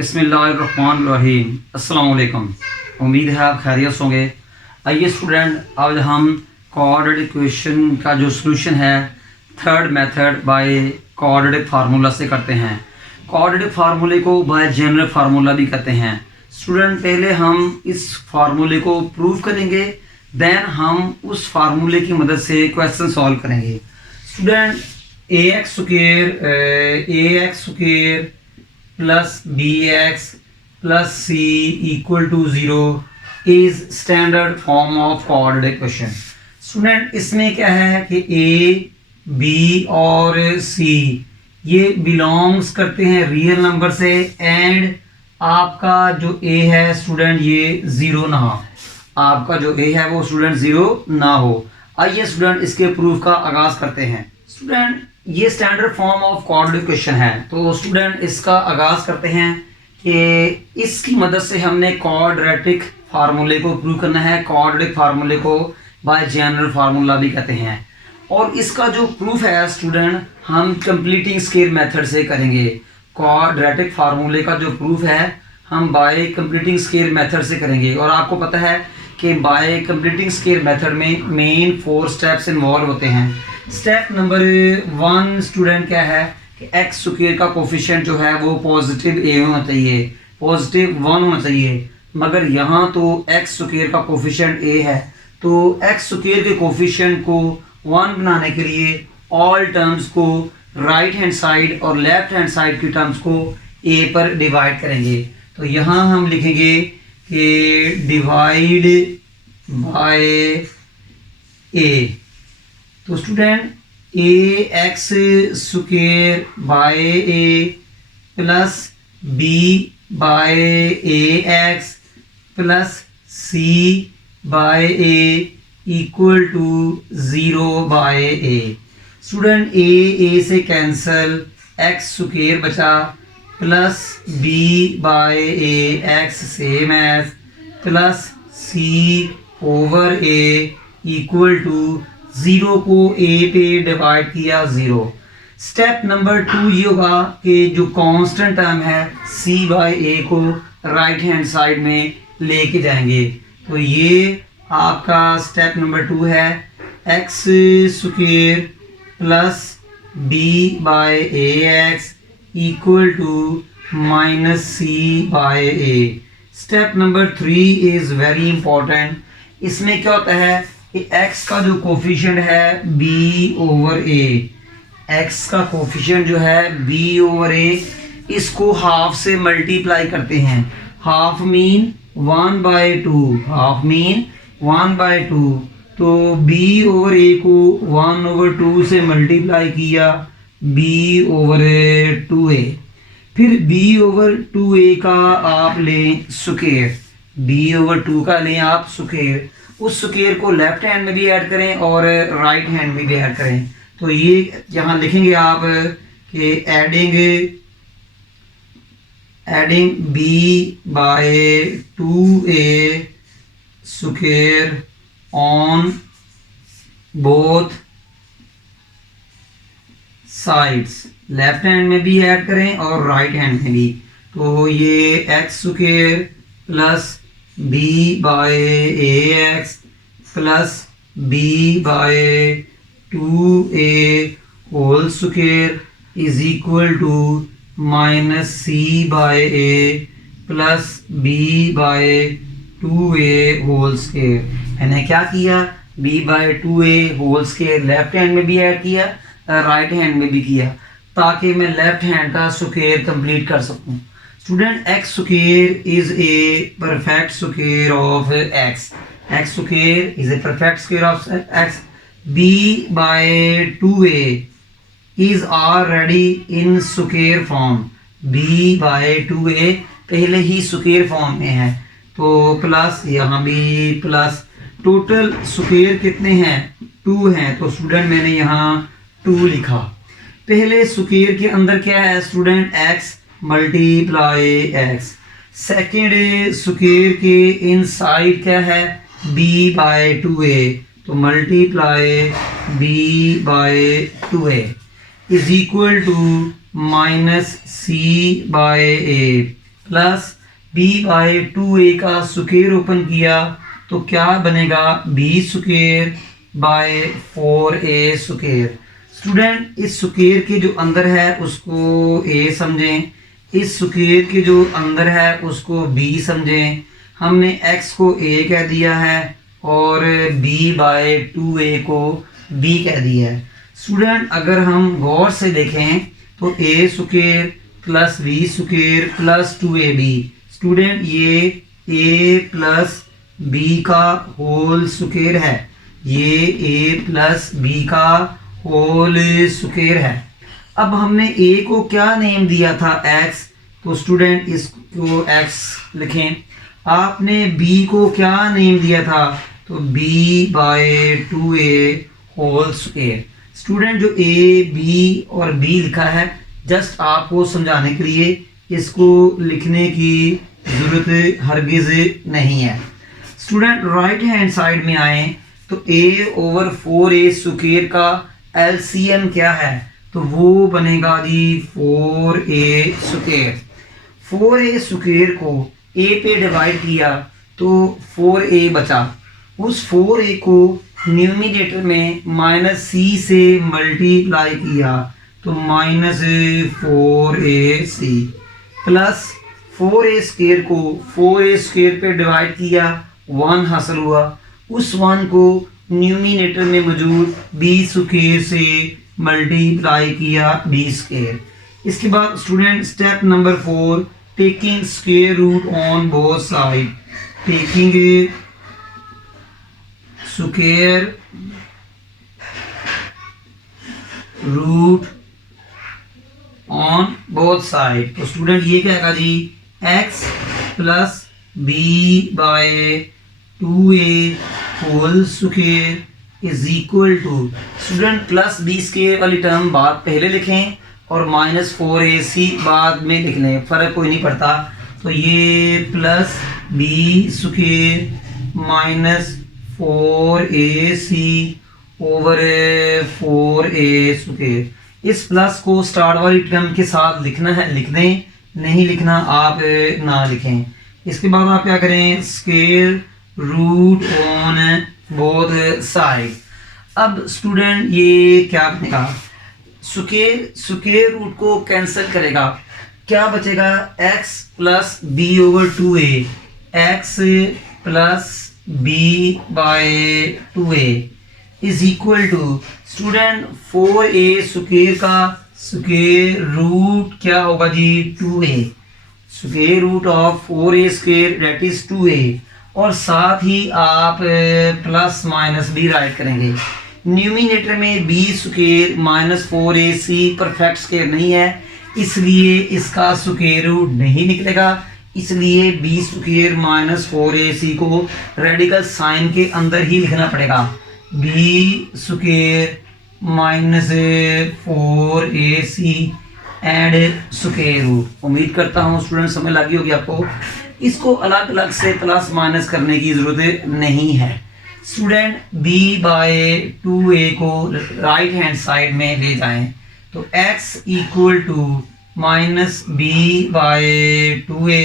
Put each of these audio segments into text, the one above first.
बिस्मिल्लाहिर्रहमानिर्रहीम। अस्सलाम वालेकुम। उम्मीद है आप खैरियत से होंगे। आइए स्टूडेंट, आज हम कोऑर्डिनेट इक्वेशन का जो सॉल्यूशन है third method by coordinate formula से करते हैं। कोऑर्डिनेट फार्मूले को बाय जनरल फार्मूला भी कहते हैं। स्टूडेंट, पहले हम इस फार्मूले को प्रूव करेंगे, देन हम उस फार्मूले की मदद से क्वेश्चन सॉल्व करेंगे। Student, A x square plus B X plus C equal to 0 is standard form of coordinate equation. Student, इसमें क्या है कि ए बी और सी ये बिलोंग्स करते हैं रियल नंबर से, एंड आपका जो ए है स्टूडेंट ये 0 ना हो, आपका जो ए है वो स्टूडेंट 0 ना हो। आइए स्टूडेंट, इसके प्रूफ का आगाज करते हैं। स्टूडेंट, ये standard form of coordinate equation है, तो स्टूडेंट इसका आगाज करते हैं कि इसकी मदद से हमने क्वाड्रेटिक फार्मूले को प्रूव करना है। क्वाड्रेटिक फार्मूले को बाय जनरल फार्मूला भी कहते हैं, और इसका जो प्रूफ है स्टूडेंट हम कंप्लीटिंग स्केल मेथड से करेंगे। क्वाड्रेटिक फार्मूले का जो प्रूफ है हम बाय कंप्लीटिंग स्केल मेथड से करेंगे, और आपको पता है कि बाय कंप्लीटिंग स्केल मेथड में मेन 4 स्टेप्स इन्वॉल्व होते हैं। स्टेप नंबर 1 स्टूडेंट क्या है कि एक्स स्क्वायर का कोफिशिएंट जो है वो पॉजिटिव ए होना चाहिए, पॉजिटिव 1 होना चाहिए, मगर यहाँ तो एक्स स्क्वायर का कोफिशिएंट ए है, तो एक्स स्क्वायर के कोफिशिएंट को 1 बनाने के लिए ऑल टर्म्स को राइट हैंड साइड और लेफ्ट हैंड साइड की टर्म्स को ए पर डिवाइड करेंगे। तो यहाँ हम लिखेंगे कि डिवाइड बाय ए। तो student A x square by A plus B by A x plus c by a equal to 0 by a. Student a से कैंसल, एक्स स्क्वायर बचा plus B by A x same as plus c over a equal to 0 को ए पे divide किया 0। Step number 2 ये होगा कि जो constant term है c बाय ए को राइट हैंड साइड में लेके जाएंगे। तो ये आपका स्टेप नंबर 2 है, X square plus B by A X equal to minus C by A. Step number 3 is very important. इसमें क्या होता है कि x का जो कोफिशिएंट है b ओवर ए, x का कोफिशिएंट जो है b ओवर ए, इसको हाफ से मल्टीप्लाई करते हैं। हाफ मीन 1/2, हाफ मीन 1/2, तो b ओवर ए को 1/2 से मल्टीप्लाई किया b ओवर 2a, फिर b ओवर 2a का आप लें स्क्वायर, b ओवर 2 का लें आप स्क्वायर, उस स्क्वायर को लेफ्ट हैंड में भी ऐड करें और राइट हैंड में भी ऐड करें। तो ये यहाँ लिखेंगे आप कि adding B by 2a square on both sides, left hand में भी ऐड करें और राइट हैंड में भी। तो ये X square plus b by A x plus b by 2a whole square is equal to minus c by A plus b by 2a whole square. मैंने क्या किया, b by 2a whole square left hand में भी add किया, right hand में भी किया, ताकि मैं लेफ्ट हैंड का स्क्वायर कंप्लीट कर सकूं। Student, X square is a perfect square of X, X square is a perfect square of X. B by 2a is already in square form, B by 2a पहले ही square form में है, तो plus यहाँ भी plus, total square कितने हैं 2 हैं, तो स्टूडेंट मैंने यहाँ 2 लिखा। पहले स्क्वायर के अंदर क्या है student, x multiply X. Second square के इनसाइड क्या है, b बाय 2a, तो multiply b by 2a is equal to minus c by a। Plus B by 2a का स्क्वायर ओपन किया तो क्या बनेगा, B square by 4a square. Student इस स्क्वायर के जो अंदर है उसको a समझें, इस स्क्वायर के जो अंदर है उसको b समझें। हमने x को a कह दिया है और b बाय 2a को b कह दिया है। स्टूडेंट अगर हम गौर से देखें तो a square plus b square plus 2ab, student ये a प्लस b का होल स्क्वायर है, ये a प्लस b का होल स्क्वायर है। अब हमने a को क्या नेम दिया था, x, तो स्टूडेंट इसको x लिखें। आपने b को क्या नेम दिया था, तो b by 2a whole square. Student जो a, b और b लिखा है जस्ट आपको समझाने के लिए, इसको लिखने की ज़रूरत हरगिज़ नहीं है। स्टूडेंट राइट हैंड साइड में आए तो a ओवर 4a स्क्वायर का एलसीएम क्या है, तो वो बनेगा जी 4a स्क्वायर। 4a स्क्वायर को a पे डिवाइड किया तो 4a बचा, उस 4a को न्यूमिनेटर में माइनस c से मल्टीप्लाई किया तो minus 4ac plus 4a square को 4a स्क्वायर पे डिवाइड किया 1 हासिल हुआ, उस 1 को न्यूमिनेटर में मौजूद b स्क्वायर से मल्टीप्लाई किया b स्क्वायर। इसके बाद student step number 4, taking square root on both side, taking square root on both side. तो स्टूडेंट ये क्या है जी, x plus B by 2a whole square is equal to, student plus B square वाली term बात पहले लिखें और माइनस 4ac बाद में लिख लें, फ़र्क कोई नहीं पड़ता। तो ये plus B square minus 4ac over 4a square. इस प्लस को स्टार्ट वाली टर्म के साथ लिखना है लिख दें, नहीं लिखना आप ना लिखें। इसके बाद आप क्या करें, square root on both side. अब स्टूडेंट ये क्या बनेगा, स्क्वायर रूट को कैंसिल करेगा, क्या बचेगा, x plus B over 2a, x plus B by 2a is equal to, student 4a square का स्क्वायर रूट क्या होगा जी, 2a, square root of 4a square that is 2a, और साथ ही आप प्लस माइनस भी राइट करेंगे। न्यूमिनेटर में b square minus 4ac perfect square नहीं है, इसलिए इसका स्क्वायर रूट नहीं निकलेगा, इसलिए b स्क्वायर माइनस 4ac को रेडिकल साइन के अंदर ही लिखना पड़ेगा, b square minus 4ac and square root. उम्मीद करता हूँ स्टूडेंट समझ लगी होगी आपको, इसको अलग अलग से प्लस माइनस करने की ज़रूरत नहीं है। स्टूडेंट b बाय 2a को राइट हैंड साइड में ले जाएं तो x equal to minus b by 2a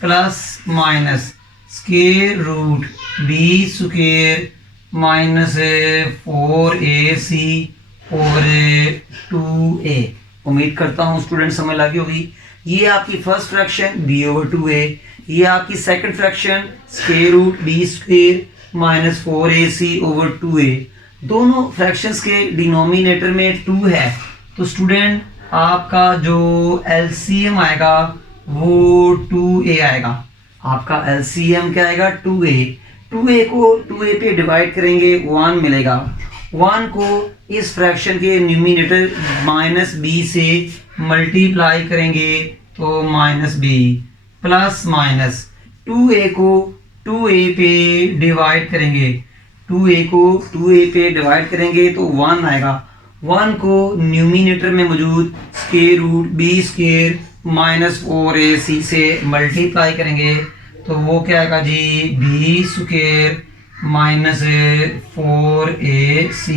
plus minus square root b square minus 4ac over 2a। उम्मीद करता हूँ स्टूडेंट समझ लगी होगी। ये आपकी first fraction b over 2a, ये आपकी second fraction square root b square minus 4ac over 2a। दोनों फ्रैक्शंस के डिनोमिनेटर में 2 है, तो स्टूडेंट आपका जो एलसीएम आएगा वो 2a आएगा। आपका एलसीएम क्या आएगा, 2a। 2a को 2a पे डिवाइड करेंगे 1 मिलेगा, 1 को इस फ्रैक्शन के न्यूमिनेटर माइनस b से मल्टीप्लाई करेंगे तो minus b plus minus 2a को 2a पे डिवाइड करेंगे, 2a को 2a पे डिवाइड करेंगे तो 1 आएगा, 1 को न्यूमिनेटर में मौजूद square root b square minus 4ac से मल्टीप्लाई करेंगे तो वो क्या आएगा जी, b square minus 4ac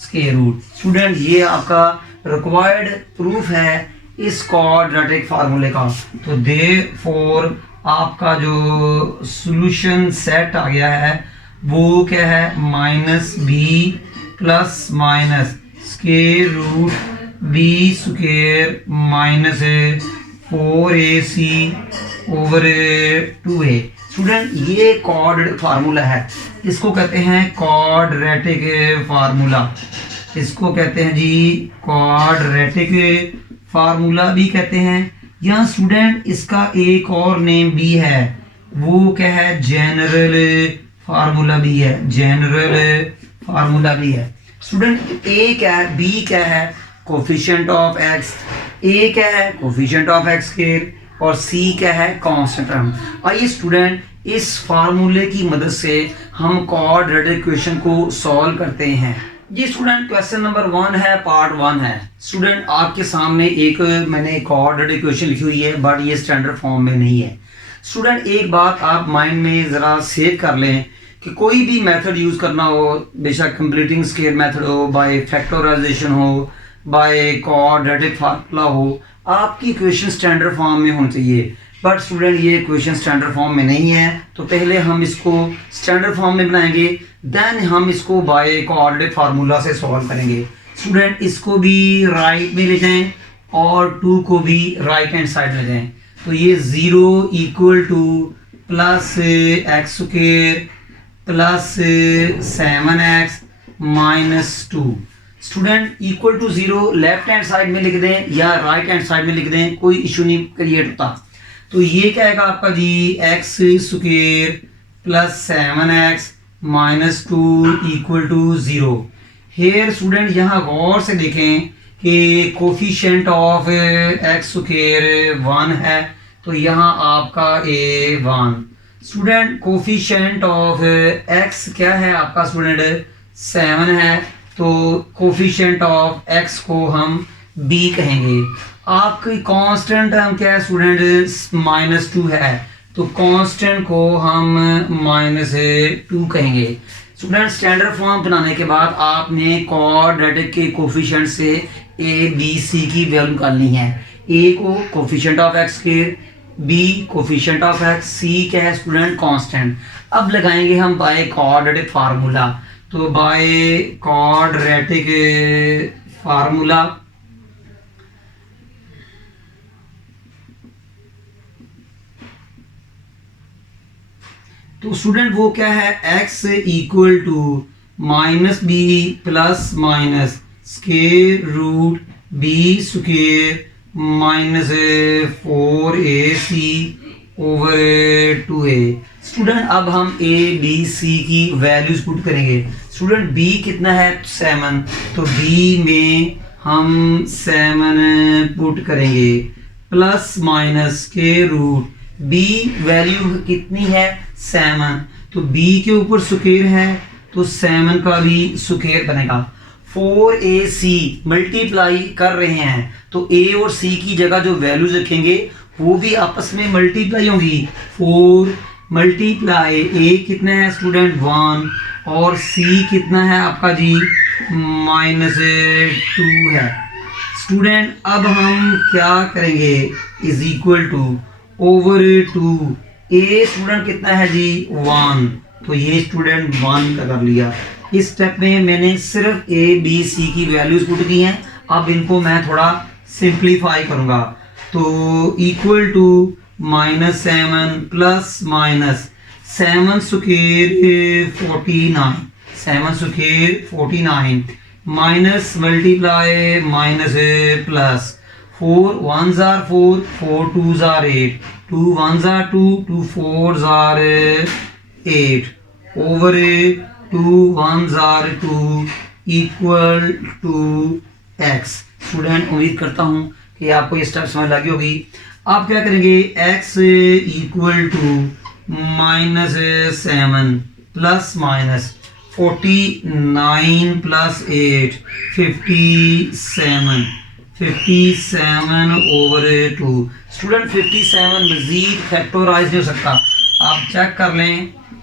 square root. Student ये आपका रिक्वायर्ड प्रूफ है इस क्वाड्रेटिक फार्मूले का। तो देयरफॉर आपका जो सॉल्यूशन सेट आ गया है वो क्या है, minus b plus minus square root b square minus 4ac over 2a। Student ये क्वाड्रेटिक फार्मूला है, इसको कहते हैं क्वाड्रेटिक फार्मूला, इसको कहते हैं जी क्वाड्रेटिक फार्मूला भी कहते हैं। यहाँ स्टूडेंट इसका एक और नेम भी है, वो क्या है, जनरल फार्मूला भी है, जनरल फार्मूला भी है। स्टूडेंट ए क्या है, बी क्या है, कोफिशिएंट ऑफ एक्स, ए क्या है, कोफिशिएंट ऑफ एक्स स्क्वायर, और सी क्या है, कांस्टेंट टर्म। आइए स्टूडेंट इस फार्मूले की मदद से हम क्वाड्रेटिक इक्वेशन को सॉल्व करते हैं। ये स्टूडेंट क्वेश्चन नंबर 1 है, पार्ट 1 है। स्टूडेंट आपके सामने एक मैंने क्वाड्रेटिक इक्वेशन लिखी हुई है, बट ये स्टैंडर्ड फॉर्म में नहीं है। स्टूडेंट एक बात आप माइंड में ज़रा सेव कर लें कि कोई भी मेथड यूज़ करना हो, बेशक कंप्लीटिंग स्क्वायर मेथड हो, बाय फैक्टराइजेशन हो, बाय क्वाड्रेटिक फार्मूला हो, आपकी इक्वेशन स्टैंडर्ड फॉर्म में होनी चाहिए। बट स्टूडेंट ये इक्वेशन स्टैंडर्ड फॉर्म में नहीं है, तो पहले हम इसको स्टैंडर्ड फॉर्म में बनाएंगे, देन हम इसको बाय क्वाड्रेटिक फार्मूला से सॉल्व करेंगे। स्टूडेंट इसको भी राइट में ले जाएं और 2 को भी राइट हैंड साइड में ले जाएं। तो ये 0 equal to plus x square plus 7x minus 2। Student equal to 0 left hand side में लिख दें या राइट हैंड साइड में लिख दें, कोई इशू नहीं क्रिएट होता। तो ये क्या आएगा आपका जी, x square plus 7x minus 2 equal to 0। Here student यहाँ गौर से देखें कि कोफिशिएंट ऑफ एक्स स्क्वायर 1 है, तो यहाँ आपका a1। Student coefficient of x क्या है आपका स्टूडेंट, 7 है, तो कोफिशिएंट ऑफ x को हम b कहेंगे। आपकी कांस्टेंट टर्म क्या है स्टूडेंट, माइनस 2 है, तो कांस्टेंट को हम माइनस 2 कहेंगे। स्टूडेंट स्टैंडर्ड फॉर्म बनाने के बाद आपने क्वाड्रेटिक के कोफिशिएंट से a b c की वैल्यू निकालनी है। a को कोफिशिएंट ऑफ x के, b coefficient of x, c क्या है स्टूडेंट, कांस्टेंट। अब लगाएंगे हम बाय क्वाड्रेटिक फार्मूला। तो बाय क्वाड्रेटिक फार्मूला तो स्टूडेंट वो क्या है, x equal to minus b plus minus square root b square minus 4ac over 2a। Student अब हम a b c की वैल्यूज पुट करेंगे। स्टूडेंट b कितना है, 7, तो b में हम 7 पुट करेंगे प्लस माइनस के रूट b वैल्यू कितनी है, 7, तो b के ऊपर स्क्वायर है तो 7 का भी स्क्वायर बनेगा। 4ac मल्टीप्लाई कर रहे हैं तो a और c की जगह जो वैल्यूज रखेंगे वो भी आपस में मल्टीप्लाई होंगी। 4 मल्टीप्लाई a कितना है स्टूडेंट, 1, और c कितना है आपका जी, माइनस 2 है। स्टूडेंट अब हम क्या करेंगे, is equal to over 2, a student कितना है जी, 1, तो ये स्टूडेंट 1 का कर लिया। इस स्टेप में मैंने सिर्फ a b c की वैल्यूज पुट की हैं। अब इनको मैं थोड़ा सिंप्लीफाई करूंगा। तो equal to minus 7 plus minus 7 square 49, 7 square 49 minus multiply minus plus 4 1s are 4, 4 2s are 8, 2 1s are 2, 2 4s are 8 over 2 1s are 2 equal to x। Student उम्मीद करता हूँ कि आपको ये स्टेप समझ लगी होगी। आप क्या करेंगे, x equal to minus 7 plus minus 49 plus 8 57 over 2। Student 57 मजीद फैक्टराइज नहीं हो सकता, आप चेक कर लें।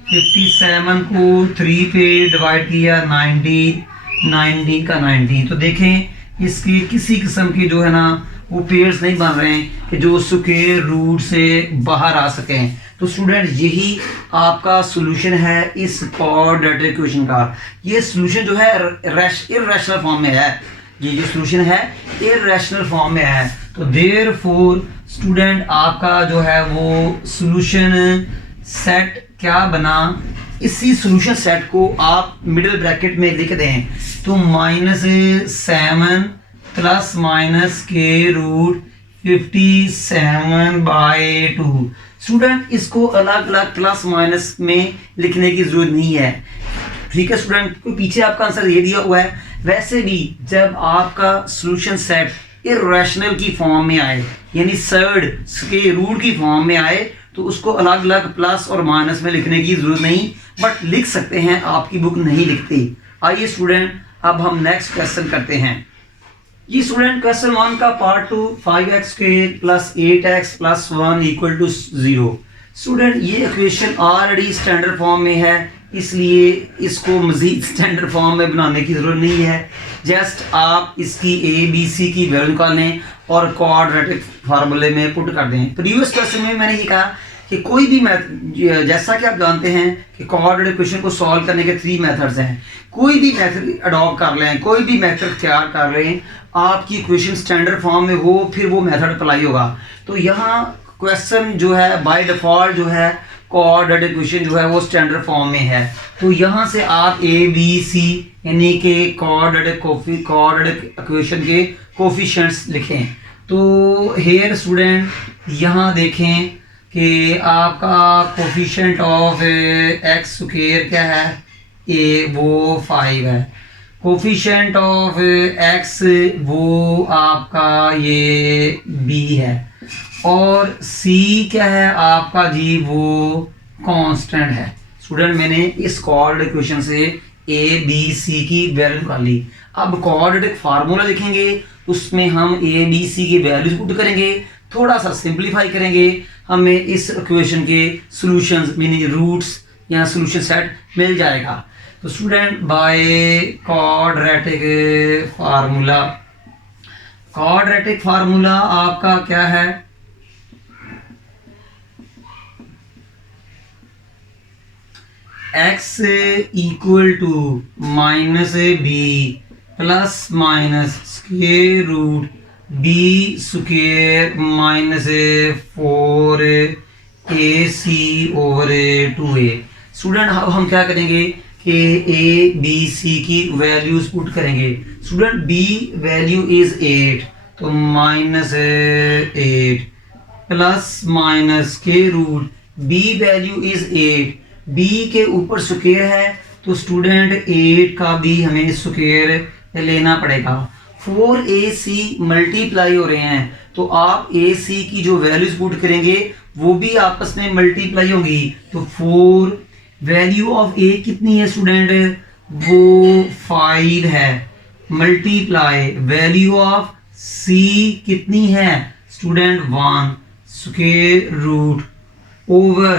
57 को 3 पे डिवाइड किया, 19 का 19, तो देखें इसकी किसी किस्म की जो है ना वो पेयर्स नहीं बन रहे हैं कि जो स्क्वायर रूट से बाहर आ सकें। तो स्टूडेंट यही आपका सोल्यूशन है इस क्वाड्रेटिक इक्वेशन का। ये सोल्यूशन जो है इर्रेशनल फॉर्म में है, ये जो सोल्यूशन है इर्रेशनल फॉर्म में है। तो देयरफॉर स्टूडेंट आपका जो है वो सोल्यूशन सेट क्या बना, इसी सोल्यूशन सेट को आप मिडिल ब्रैकेट में लिख दें तो -7 प्लस माइनस के रूट 57/2। स्टूडेंट इसको अलग अलग प्लस माइनस में लिखने की जरूरत नहीं है, ठीक है स्टूडेंट, कोई पीछे आपका आंसर ये दिया हुआ है। वैसे भी जब आपका सोल्यूशन सेट इर्रेशनल की फॉर्म में आए यानी सर्ड के रूट की फॉर्म में आए तो उसको अलग अलग प्लस और माइनस में लिखने की जरूरत नहीं, बट लिख सकते हैं, आपकी बुक नहीं लिखती। आइए स्टूडेंट अब हम नेक्स्ट क्वेश्चन करते हैं। ये स्टूडेंट क्वेश्चन 1 का part 2 5x² plus 8x plus 1 equal to 0। Student ये इक्वेशन ऑलरेडी स्टैंडर्ड फॉर्म में है, इसलिए इसको मजीद स्टैंडर्ड फॉर्म में बनाने की जरूरत नहीं है। जस्ट आप इसकी ABC की वैल्यू निकालें और क्वाड्रेटिक फार्मूले में पुट कर दें। प्रीवियस क्वेश्चन में मैंने ये कहा कि कोई भी जैसा कि आप जानते हैं कि क्वाड्रेटिक इक्वेशन को सॉल्व करने के 3 मेथड्स हैं, कोई भी मेथड अडॉप्ट कर लें, कोई भी मेथड इख्तियार कर लें, आपकी इक्वेशन स्टैंडर्ड फॉर्म में हो फिर वो मेथड अप्लाई होगा। तो यहाँ क्वेश्चन जो है बाय डिफॉल्ट जो है क्वाड्रेटिक इक्वेशन जो है वो स्टैंडर्ड फॉर्म में है। तो यहाँ से आप ABC यानी कि क्वाड्रेटिक इक्वेशन के कोफिशिएंट्स लिखें। तो हेयर स्टूडेंट यहाँ देखें कि आपका कोफिशिएंट ऑफ एक्स स्क्वायर क्या है, ए वो 5 है, कोफिशिएंट ऑफ एक्स वो आपका ये बी है, और सी क्या है आपका जी वो कांस्टेंट है। स्टूडेंट मैंने इस क्वाड्रेटिक इक्वेशन से ABC की वैल्यू निकाली। अब क्वाड्रेटिक फार्मूला लिखेंगे, उसमें हम ABC की वैल्यूज पुट करेंगे, थोड़ा सा सिंप्लीफाई करेंगे, हमें इस इक्वेशन के सॉल्यूशंस मीनिंग रूट्स या सॉल्यूशन सेट मिल जाएगा। तो स्टूडेंट बाय क्वाड्रेटिक फार्मूला आपका क्या है, x equal to -b plus minus square root b square -4ac/2a। Student अब हम क्या करेंगे कि ABC की वैल्यूज पुट करेंगे। स्टूडेंट b वैल्यू इज 8 तो -8 प्लस माइनस के root b value is 8, b के ऊपर स्क्वायर है तो स्टूडेंट 8 का भी हमें स्क्वायर लेना पड़ेगा। 4ac मल्टीप्लाई हो रहे हैं तो आप ac की जो वैल्यूज पुट करेंगे वो भी आपस में मल्टीप्लाई होंगी। तो 4 वैल्यू ऑफ a कितनी है स्टूडेंट, वो 5 है, मल्टीप्लाई वैल्यू ऑफ c कितनी है स्टूडेंट 1 स्क्वायर रूट ओवर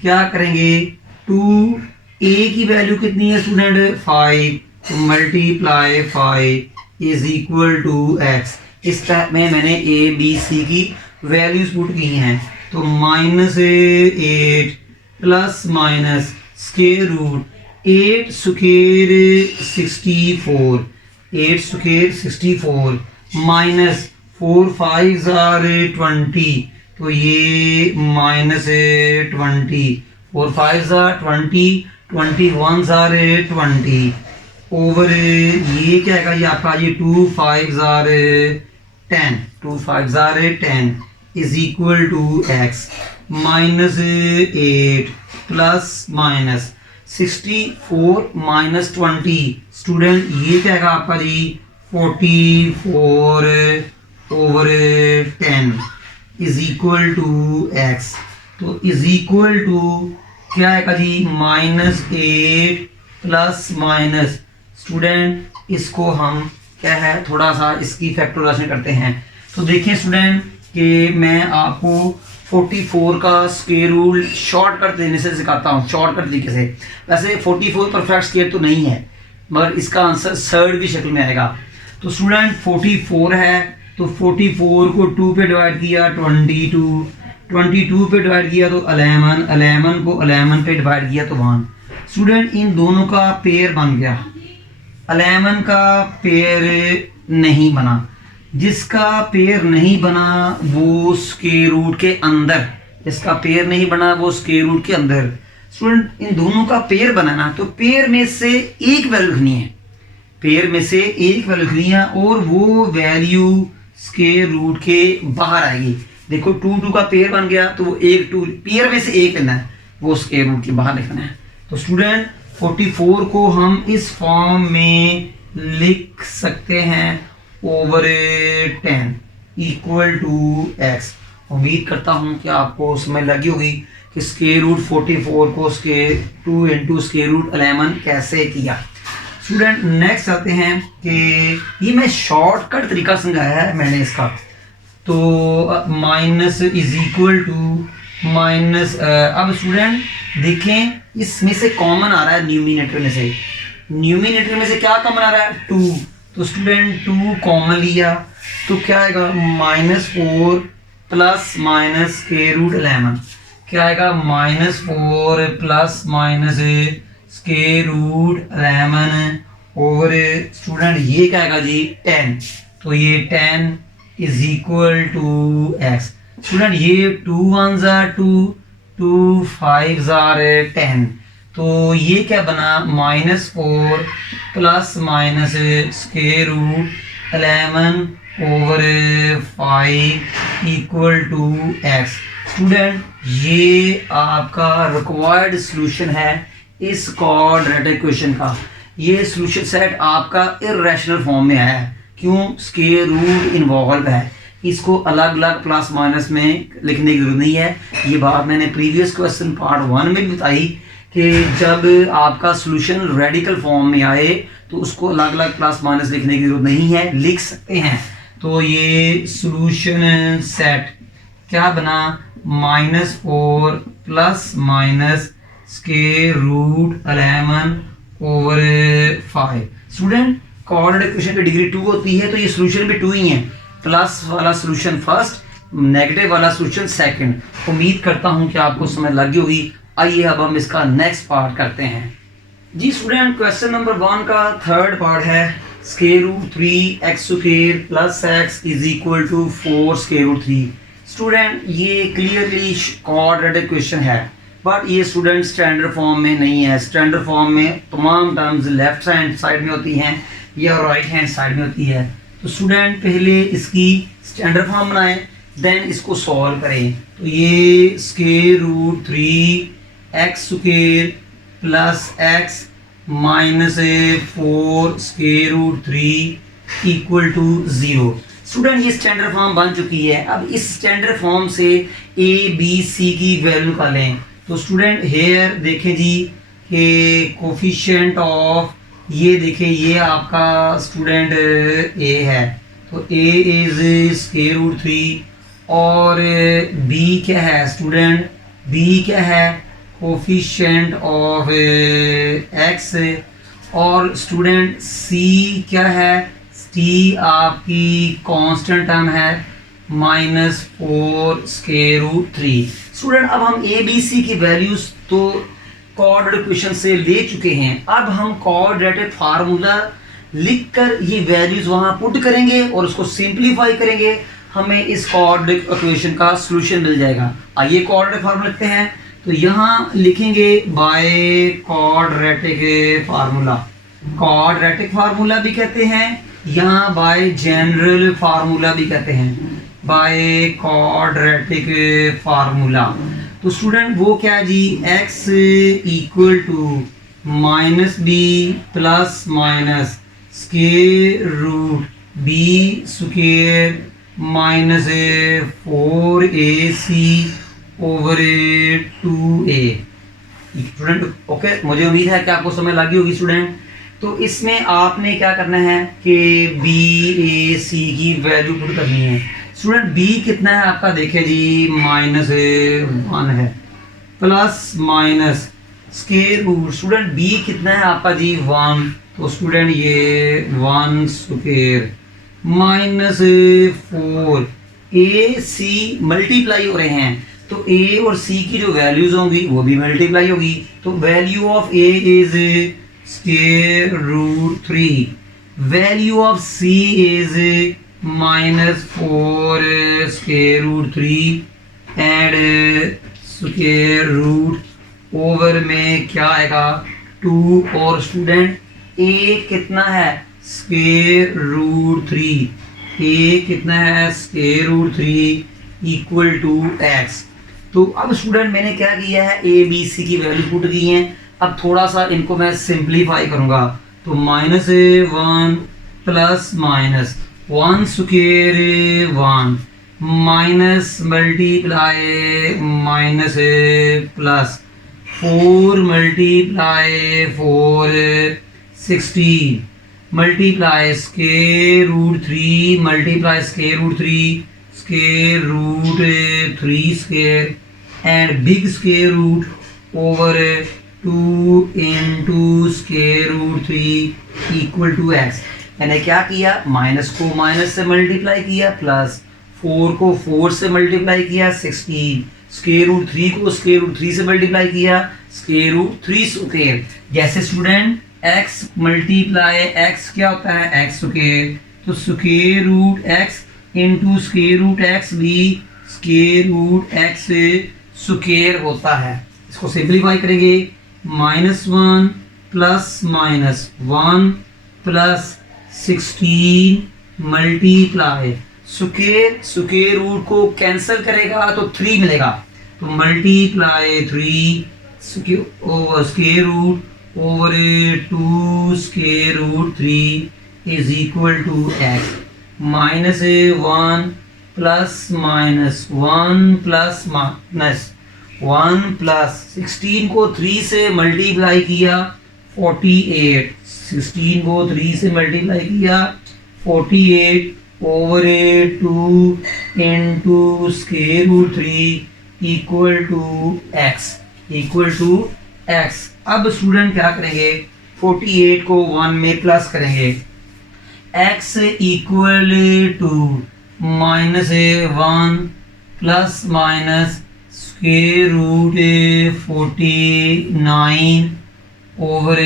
क्या करेंगे 2, a की वैल्यू कितनी है स्टूडेंट 5 तो multiply 5 is equal to x। इस टाइप में मैंने ABC की वैल्यूज पुट की हैं। तो -8 plus minus square root 8 square 64, 8 square 64 minus 4 5 20 तो ये -20, 4 5 20, 21 20 ओवर ये क्या है, ये आपका ये 2 5 10, 2 5 10 is equal to x -8 plus minus 64 -20 student ये क्या है आपका जी 44 over 10 is equal to x। तो इज इक्वल टू क्या है जी -8 प्लस माइनस स्टूडेंट इसको हम क्या है थोड़ा सा इसकी फैक्टराइजेशन करते हैं। तो देखिए स्टूडेंट कि मैं आपको 44 का स्क्वायर रूट शॉर्टकट देने से सिखाता हूँ, शॉर्टकट तरीके से। वैसे 44 परफेक्ट स्क्वायर तो नहीं है मगर इसका आंसर सर्ड की शक्ल में आएगा। तो स्टूडेंट 44 है, तो 44 को 2 पे डिवाइड किया 22 पे डिवाइड किया तो 11 को 11 पे डिवाइड किया तो 1। स्टूडेंट इन दोनों का पेयर बन गया, 11 का पेयर नहीं बना। जिसका पेयर नहीं बना वो स्क्वायर रूट के अंदर, इसका पेयर नहीं बना वो स्क्वायर रूट के अंदर। स्टूडेंट इन दोनों का पेयर बनाना, तो पेयर में से एक वैल्यू लिखनी है, पेयर में से एक वैल्यू लिखनी है और वो वैल्यू स्क्वायर रूट के बाहर आएगी। देखो 2 का पेयर बन गया तो वो एक 2 पेयर में से एक लेना है, वो स्क्वायर रूट के बाहर लिखना है। तो स्टूडेंट 44 को हम इस फॉर्म में लिख सकते हैं ओवर 10 इक्वल टू x। उम्मीद करता हूं कि आपको समझ लगी होगी कि स्क्वायर रूट 44 को स्क्वायर 2 इंटू स्क्वायर रूट 11 कैसे किया। स्टूडेंट नेक्स्ट आते हैं कि ये मैं शॉर्टकट तरीका समझाया है मैंने इसका, तो minus is equal to minus. अब स्टूडेंट देखें इसमें से कॉमन आ रहा है न्यूमिनेटर में से, न्यूमिनेटर में से क्या कॉमन आ रहा है 2, तो स्टूडेंट 2 कॉमन लिया तो क्या आएगा -4 प्लस माइनस स्क्वायर रूट 11, क्या आएगा -4 plus minus square root 11 over student ये क्या आएगा जी 10, तो ये 10 is equal to x। Student ये 2 1s are 2, 2 5s are 10, तो ये क्या बना -4 plus minus square root 11 over 5 equal to x। Student ये आपका रिक्वायर्ड सॉल्यूशन है इस क्वाड्रेटिक इक्वेशन का। ये सॉल्यूशन सेट आपका इर्रेशनल फॉर्म में है, क्यों स्क्वायर रूट इन्वॉल्व है, इसको अलग अलग प्लस माइनस में लिखने की जरूरत नहीं है। ये बात मैंने प्रीवियस क्वेश्चन पार्ट 1 में भी बताई कि जब आपका सॉल्यूशन रेडिकल फॉर्म में आए तो उसको अलग अलग प्लस माइनस लिखने की जरूरत नहीं है, लिख सकते हैं। तो ये सॉल्यूशन सेट क्या बना -4 plus minus square root 11 over 5। Student quadratic equation की डिग्री 2 होती है, तो ये सॉल्यूशन भी 2 ही है, प्लस वाला सॉल्यूशन फर्स्ट, नेगेटिव वाला सॉल्यूशन सेकंड। उम्मीद करता हूं कि आपको समझ लगी होगी। आइए अब हम इसका नेक्स्ट पार्ट करते हैं जी। स्टूडेंट क्वेश्चन नंबर 1 का थर्ड पार्ट है square root 3x square plus x is equal to 4 square root 3। Student ये क्लियरली क्वाड्रेटिक इक्वेशन है, बट ये स्टूडेंट स्टैंडर्ड फॉर्म में नहीं है। स्टैंडर्ड फॉर्म में तमाम टर्म्स लेफ्ट हैंड साइड में होती हैं या राइट हैंड साइड में होती है। तो स्टूडेंट पहले इसकी स्टैंडर्ड फॉर्म बनाएं, देन इसको सॉल्व करें। तो ये square root 3x square plus x minus 4 square root 3 equal to 0। Student ये स्टैंडर्ड फॉर्म बन चुकी है। अब इस स्टैंडर्ड फॉर्म से a b c की वैल्यू निकालें। तो स्टूडेंट हेयर देखें जी कि कोफिशिएंट ऑफ ये देखें, ये आपका स्टूडेंट a है, तो a इज स्क्वायर रूट 3 और b क्या है स्टूडेंट, b क्या है कोफिशिएंट ऑफ x, और स्टूडेंट c क्या है, t आपकी कांस्टेंट टर्म है -4 स्क्वायर रूट 3। स्टूडेंट अब हम a b c की वैल्यूज तो क्वाड्रेटिक इक्वेशन से ले चुके हैं, अब हम क्वाड्रेटिक फार्मूला लिखकर ये वैल्यूज वहां पुट करेंगे और उसको सिंपलीफाई करेंगे, हमें इस क्वाड्रेटिक इक्वेशन का सॉल्यूशन मिल जाएगा। आइए क्वाड्रेटिक फार्मूला लिखते हैं। तो यहाँ लिखेंगे bye quadratic formula, quadratic formula भी कहते हैं, यहाँ बाय जनरल फार्मूला भी कहते हैं, बाय क्वाड्रेटिक फार्मूला। तो स्टूडेंट वो क्या जी, x equal to -b plus minus square root b square minus 4ac over 2a। Student okay, मुझे उम्मीद है कि आपको समझ लगी होगी स्टूडेंट। तो इसमें आपने क्या करना है कि b a c की वैल्यू पुट करनी है। स्टूडेंट b कितना है आपका, देखे जी -1 है plus minus square root, student b कितना है आपका जी 1, तो स्टूडेंट ये 1 स्क्वायर माइनस 4 ए सी मल्टीप्लाई हो रहे हैं, तो ए और सी की जो वैल्यूज होंगी वो भी मल्टीप्लाई होगी। तो value of a is square root 3, value of c is minus 4 square root 3 and square root over में क्या आएगा 2। और स्टूडेंट ए कितना है स्क्वायर रूट 3, ए कितना है square root 3 equal to x. तो अब स्टूडेंट मैंने क्या किया है, ए बी सी की वैल्यू पुट की है। अब थोड़ा सा इनको मैं सिंप्लीफाई करूंगा, तो minus 1 plus minus 1 square 1 minus multiply minus plus 4 multiply 4 16 multiply square root 3 multiply square root 3 square root 3 square and big square root over 2 into square root 3 equal to x. मैंने क्या किया, माइनस को minus से multiply किया, plus 4 को 4 से multiply किया, 16 square root 3 को स्क्वायर रूट 3 से मल्टीप्लाई किया, स्क्वायर रूट 3 स्क्वायर। जैसे स्टूडेंट x मल्टीप्लाई x क्या होता है x स्क्वायर, तो square root x into square root x भी स्क्वायर रूट x स्क्वायर होता है। इसको सिंप्लीफाई करेंगे, -1 plus minus 1 plus 16 multiply square square root को कैंसिल करेगा तो 3 मिलेगा, तो multiply 3 square root over 2 square root 3 is equal to x. Minus 1 plus minus 1 plus minus 1 plus 16 को 3 से मल्टीप्लाई किया 48, 16 को 3 से मल्टीप्लाई किया 48 over 2 into square root 3 equal to x equal to x. अब स्टूडेंट क्या करेंगे, 48 को 1 में प्लस करेंगे, x equal to minus 1 plus minus square root 49 over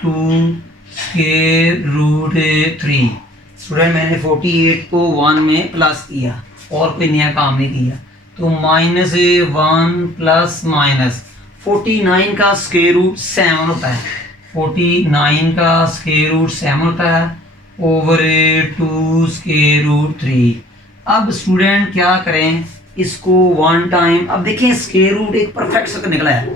2 square root 3। Student मैंने 48 को 1 में प्लस किया और कोई नया काम नहीं किया, तो माइनस 1 प्लस माइनस 49 का स्क्वायर रूट 7 होता है, 49 का स्क्वायर रूट 7 होता है ओवर 2 स्क्वायर रूट 3। अब स्टूडेंट क्या करें, इसको 1 टाइम, अब देखिए स्क्वायर रूट एक परफेक्ट सर्कल निकला है।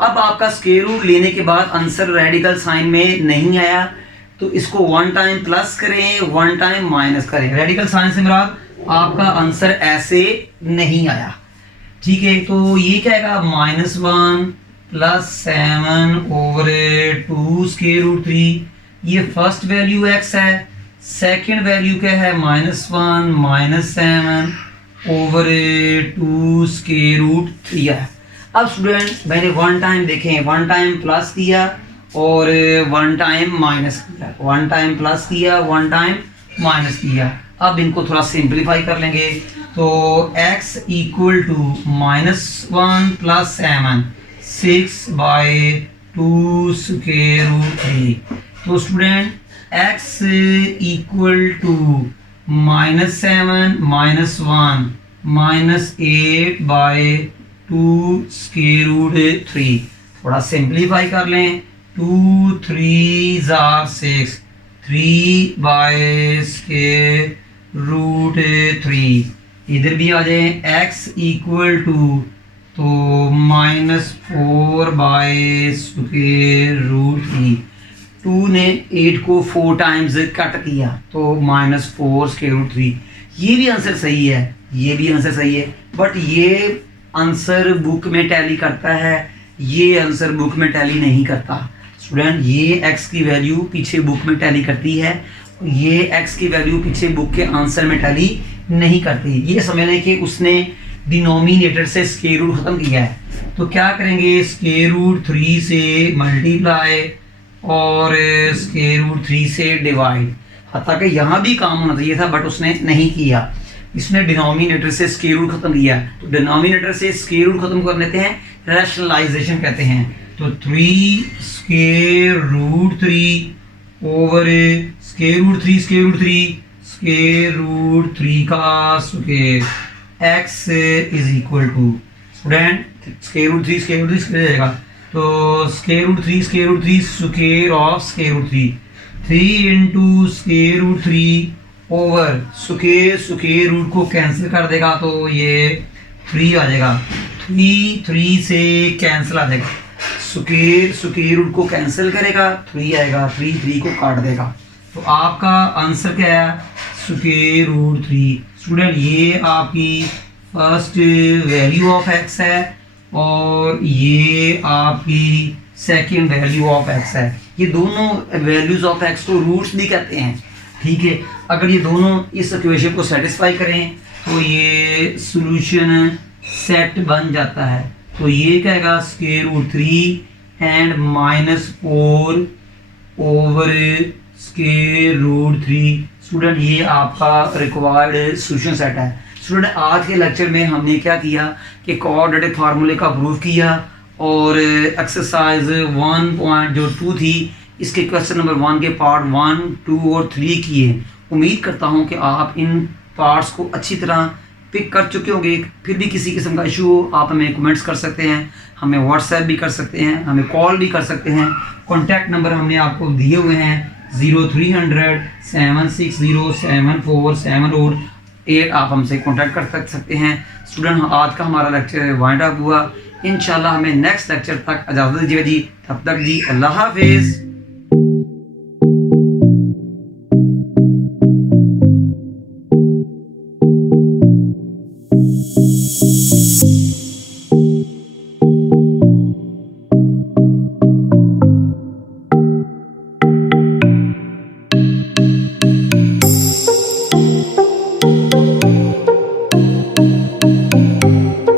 अब आपका स्क्वायर रूट लेने के बाद आंसर रेडिकल साइन में नहीं आया, तो इसको 1 टाइम प्लस करें 1 टाइम माइनस करें, रेडिकल साइन से मुराद आपका आंसर ऐसे नहीं आया। ठीक है, तो ये क्या आएगा, -1 प्लस 7 ओवर 2 स्क्वायर रूट 3। ये फर्स्ट वैल्यू x है, सेकंड वैल्यू क्या है -1 माइनस 7 ओवर 2 स्क्वायर रूट 3 है। अब स्टूडेंट मैंने 1 टाइम देखें, 1 टाइम प्लस किया और 1 टाइम माइनस किया, 1 टाइम प्लस किया 1 टाइम माइनस किया। अब इनको थोड़ा सिंप्लीफाई कर लेंगे, तो x equal to -1 plus 7 6/2 square root 3। तो student x equal to -7 -1 -8/2 square root 3। थोड़ा सिंप्लीफाई कर लें, 2 3 6 3 स्क्वायर रूट 3। इधर भी आ जाए, x इक्वल टू तो -4 स्क्वायर रूट 3। 2 ने 8 को 4 टाइम्स कट किया तो -4 स्क्वायर रूट 3। ये भी आंसर सही है, ये भी आंसर सही है, बट ये आंसर बुक में टैली करता है, ये आंसर बुक में टैली नहीं करता। स्टूडेंट ये x की वैल्यू पीछे बुक में टैली करती है, ये x की वैल्यू पीछे बुक के आंसर में टैली नहीं करती। ये समझ लें कि उसने डिनोमिनेटर से स्क्वायर रूट खत्म किया है। तो क्या करेंगे, स्क्वायर रूट 3 से मल्टीप्लाई और स्क्वायर रूट 3 से डिवाइड। हालांकि यहाँ भी काम होना चाहिए था बट उसने नहीं किया, इसने डिनोमिनेटर से स्क्वायर रूट खत्म किया। तो डिनोमिनेटर से स्क्वायर रूट खत्म कर लेते हैं, रैशनलाइजेशन कहते हैं। तो 3 square root 3 over square root 3 square root 3 square root 3 का square x is equal to student square root 3 square root 3 square जाएगा। तो square root 3 square root 3 square of square root 3 into square root 3 over square root को cancel कर देगा तो ये 3 आ जाएगा। 3 से कैंसिल आ जाएगा, स्क्वायर रूट को कैंसिल करेगा 3 आएगा, 3 को काट देगा। तो आपका आंसर क्या है? Square root 3। स्टूडेंट ये आपकी फर्स्ट वैल्यू ऑफ x है और ये आपकी सेकंड वैल्यू ऑफ x है। ये दोनों वैल्यूज ऑफ x को रूट्स भी कहते हैं, ठीक है। अगर ये दोनों इस इक्वेशन को सेटिस्फाई करें तो ये सॉल्यूशन सेट बन जाता है। तो ये कहेगा square root 3 and -4 over square root 3। Student ये आपका रिक्वायर्ड सॉल्यूशन सेट है। स्टूडेंट आज के लेक्चर में हमने क्या किया कि क्वाड्रेटिक फार्मूले का प्रूफ किया और एक्सरसाइज 1.2 थी, इसके क्वेश्चन नंबर 1 के पार्ट 1, 2 और 3 किए। उम्मीद करता हूं कि आप इन पार्ट्स को अच्छी तरह पिक कर चुके होंगे। फिर भी किसी किस्म का इशू हो आप हमें कमेंट्स कर सकते हैं, हमें व्हाट्सएप भी कर सकते हैं, हमें कॉल भी कर सकते हैं। कॉन्टैक्ट नंबर हमने आपको दिए हुए हैं 0300 760 7478। आप हमसे कांटेक्ट कर सकते हैं। स्टूडेंट आज का हमारा लेक्चर वाइंड अप हुआ। इंशाल्लाह हमें नेक्स्ट लेक्चर तक इजाज़त दीजिएगा जी। तब तक जी अल्लाह हाफिज़।